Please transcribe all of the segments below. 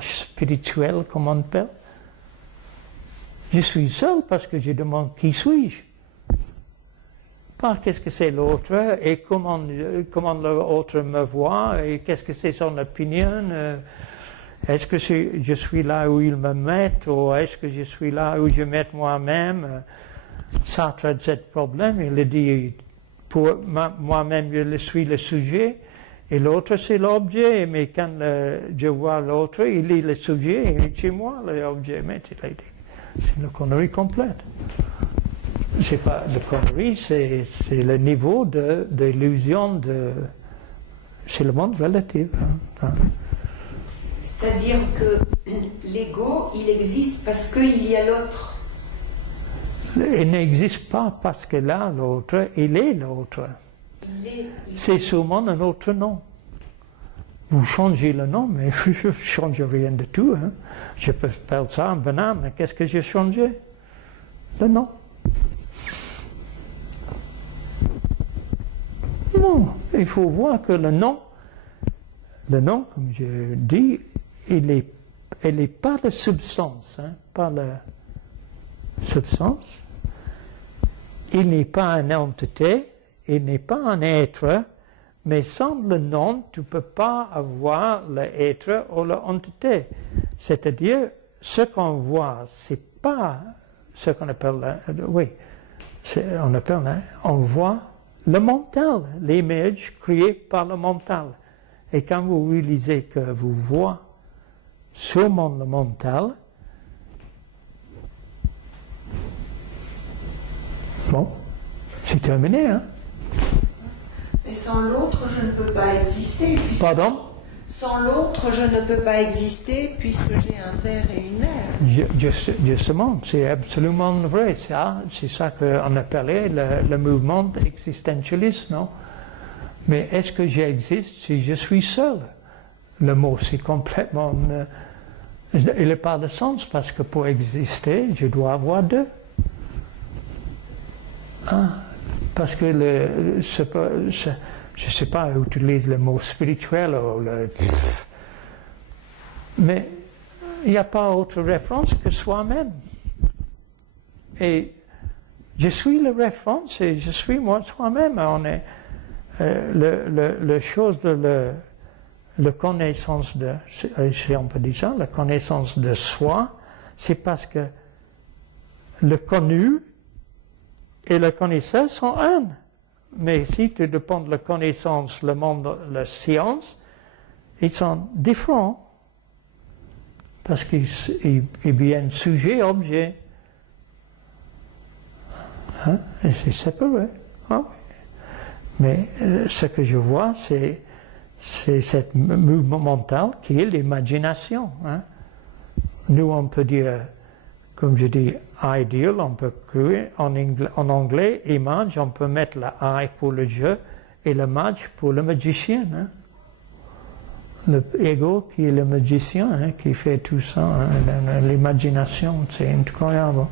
spirituel, comme on appelle. Je suis seul parce que je demande qui suis-je. Pas qu'est-ce que c'est l'autre et comment l'autre me voit et qu'est-ce que c'est son opinion. Est-ce que je suis là où il me met ou est-ce que je suis là où je mets moi-même. Sartre a ce problème, il a dit pour moi-même je suis le sujet et l'autre c'est l'objet, mais quand je vois l'autre, il est le sujet et c'est moi l'objet. Mais c'est une connerie complète. C'est pas la connerie, c'est le niveau d'illusion c'est le monde relatif. C'est-à-dire que l'ego, il existe parce qu'il y a l'autre. Il n'existe pas parce que là, l'autre, il est l'autre. C'est seulement un autre nom. Vous changez le nom, mais je ne change rien du tout. Hein. Je peux appeler ça un banane, mais qu'est-ce que j'ai changé? Le nom. Non, il faut voir que le nom, comme je dis, il n'est pas la substance, hein, pas la substance. Il n'est pas une entité, il n'est pas un être, mais sans le nom, tu ne peux pas avoir l'être ou l'entité. C'est-à-dire, ce qu'on voit, ce n'est pas ce qu'on appelle, on voit le mental, l'image créée par le mental. Et quand vous réalisez que vous voyez seulement le mental, bon, c'est terminé, hein? Mais sans l'autre, je ne peux pas exister. Pardon? Sans l'autre, je ne peux pas exister puisque j'ai un père et une mère. Justement, c'est absolument vrai. C'est ça qu'on appelait le mouvement existentialiste, non? Mais est-ce que j'existe si je suis seul? Le mot, c'est complètement... il n'a pas de sens parce que pour exister, je dois avoir deux. Parce que je ne sais pas utiliser le mot spirituel, mais il n'y a pas autre référence que soi-même. Et je suis la référence et je suis moi soi-même. On est la chose de la connaissance de, si on peut dire ça, la connaissance de soi, c'est parce que le connu et la connaissance sont un. Mais si tu dépends de la connaissance, le monde, la science, ils sont différents. Parce qu'ils viennent sujet-objet. Hein? Et c'est séparé. Ah oui. Mais ce que je vois, c'est ce mouvement mental qui est l'imagination. Hein? Nous, on peut dire, comme je dis, ideal, on peut créer en anglais, image, on peut mettre le I pour le jeu et le match pour le magicien. Hein? L'ego qui est le magicien, hein, qui fait tout ça, hein, l'imagination, c'est incroyable.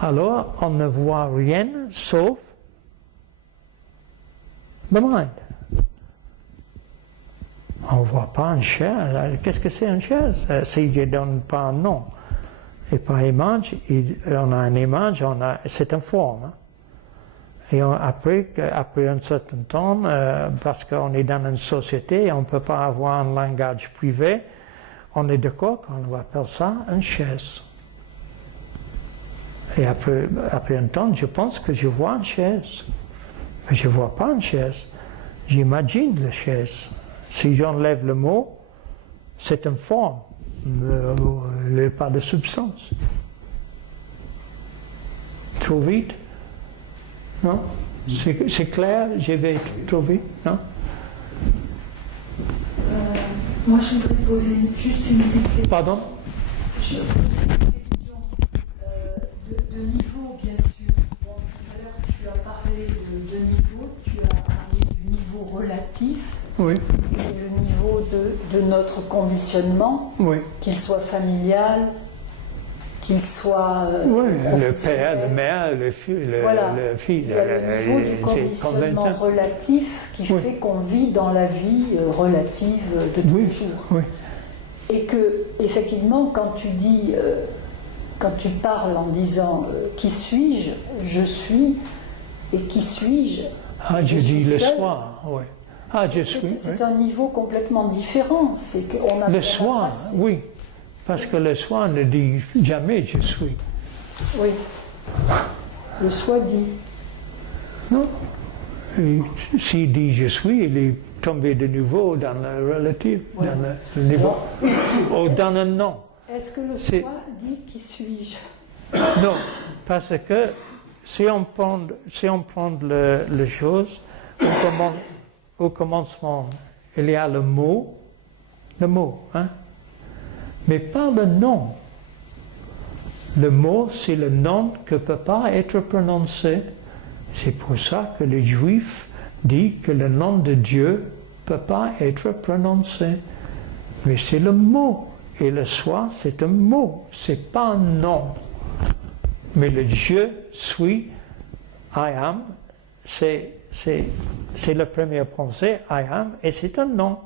Alors, on ne voit rien sauf le mind. On ne voit pas une chaise. Qu'est-ce que c'est une chaise? Si je ne donne pas un nom et pas image, on a une image, c'est une forme. Hein. Et après un certain temps, parce qu'on est dans une société, on ne peut pas avoir un langage privé, on est d'accord qu'on appelle ça une chaise. Et après un temps, je pense que je vois une chaise. Mais je ne vois pas une chaise. J'imagine la chaise. Si j'enlève le mot, c'est une forme. Il n'y a pas de substance. Trop vite? Non? C'est clair? Je vais trop vite? Non? Moi, je voudrais poser juste une petite question. Pardon? Je pose une question de niveau, bien sûr. Bon, tout à l'heure, tu as parlé de niveaux. Tu as parlé du niveau relatif. Oui. Et le niveau de notre conditionnement, Oui. qu'il soit familial, qu'il soit oui, le père, la mère, le fils, voilà. le fils. Il y a le niveau du conditionnement relatif qui fait qu'on vit dans la vie relative de tous les jours. Oui. Et que, effectivement, quand tu dis, quand tu parles en disant qui suis-je, je suis, et qui suis-je, Ah, je dis le seul. soi, oui. Ah, je suis. C'est un niveau complètement différent. C'est qu'on a Le soi, oui. Parce que le soi ne dit jamais je suis. Oui. Le soi dit. Non. S'il dit je suis, il est tombé de nouveau dans le relatif, Ouais. dans le niveau, ou dans un non. Est-ce que le C'est- soi dit qui suis-je? Non, parce que si on prend les choses, au commencement, il y a le mot, hein, mais pas le nom. Le mot, c'est le nom qui ne peut pas être prononcé. C'est pour ça que les Juifs disent que le nom de Dieu ne peut pas être prononcé. Mais c'est le mot. Et le soi, c'est un mot, c'est pas un nom. Mais le je suis, I am, c'est la première pensée, I am, et c'est un nom.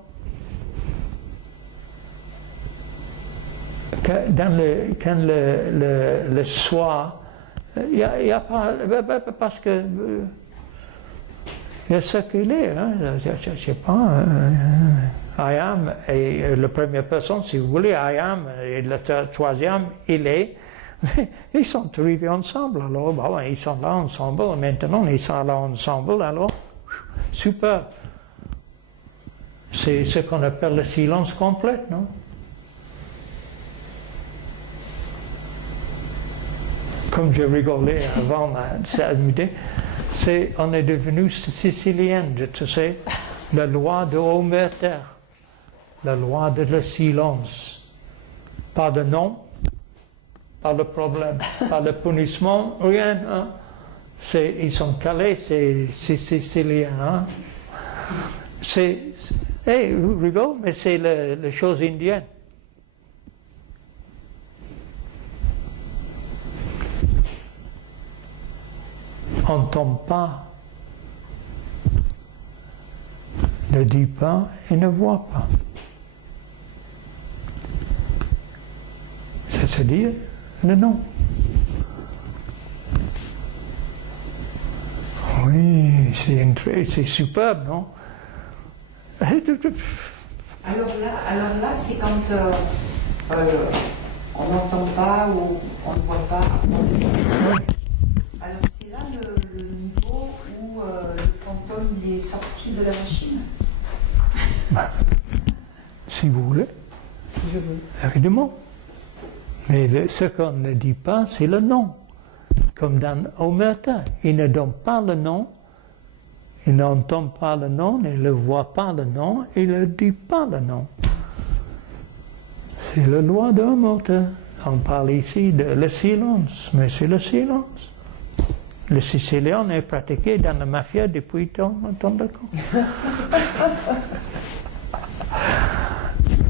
Quand le soi, il y a pas, parce que il y a ce qu'il est, hein, je ne sais pas. I am, et la première personne, si vous voulez, I am, et le troisième, il est. Ils sont arrivés ensemble, alors bon, ils sont là ensemble, maintenant ils sont là ensemble, alors super. C'est ce qu'on appelle le silence complet, non? Comme je rigolais avant cette idée, on est devenu sicilien, tu sais, la loi de Omerta, la loi de le silence. Pas de nom, pas le problème, pas le punissement, rien. Hein. Ils sont calés, c'est sicilien. Hein. Vous rigolez, mais c'est la chose indienne. On ne tombe pas, ne dit pas et ne voit pas. C'est-à-dire le nom. Oui, c'est superbe, non? Alors là, c'est quand on n'entend pas ou on ne voit pas. Alors c'est là le niveau où le fantôme il est sorti de la machine. Si vous voulez. Si je veux. Évidemment. Mais ce qu'on ne dit pas, c'est le nom. Comme dans Omerta, il ne donne pas le nom, il n'entend pas le nom, il ne voit pas le nom, il ne dit pas le nom. C'est la loi d'Omerta. On parle ici de le silence, mais c'est le silence. Le sicilien est pratiqué dans la mafia depuis tant de temps.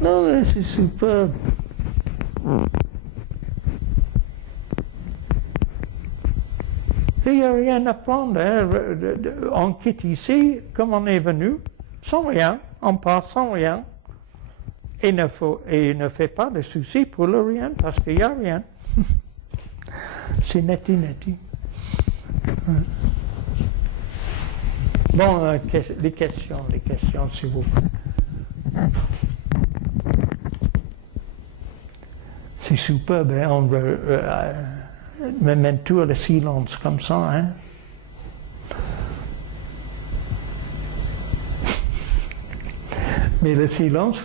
Non, mais c'est superbe. Il n'y a rien à prendre. Hein. On quitte ici, comme on est venu, sans rien. On passe sans rien. Et ne fait pas de soucis pour le rien, parce qu'il n'y a rien. C'est netti. Bon, les questions, s'il vous plaît. C'est superbe, hein? On met tout le silence comme ça. Hein? Mais le silence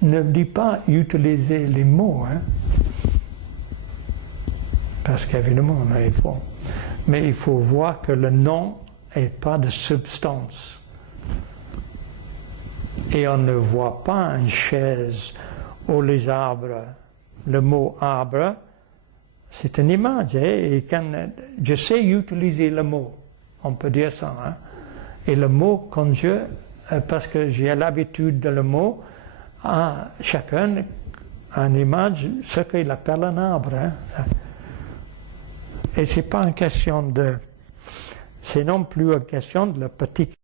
ne dit pas utiliser les mots. Hein? Parce qu'évidemment, il faut. Mais il faut voir que le nom n'est pas de substance. Et on ne voit pas une chaise ou les arbres. Le mot arbre, c'est une image. Hein? Et quand je sais utiliser le mot, on peut dire ça. Hein? Et le mot, parce que j'ai l'habitude de le mot, chacun a une image, ce qu'il appelle un arbre. Hein? Et ce n'est pas une question c'est non plus une question de la petite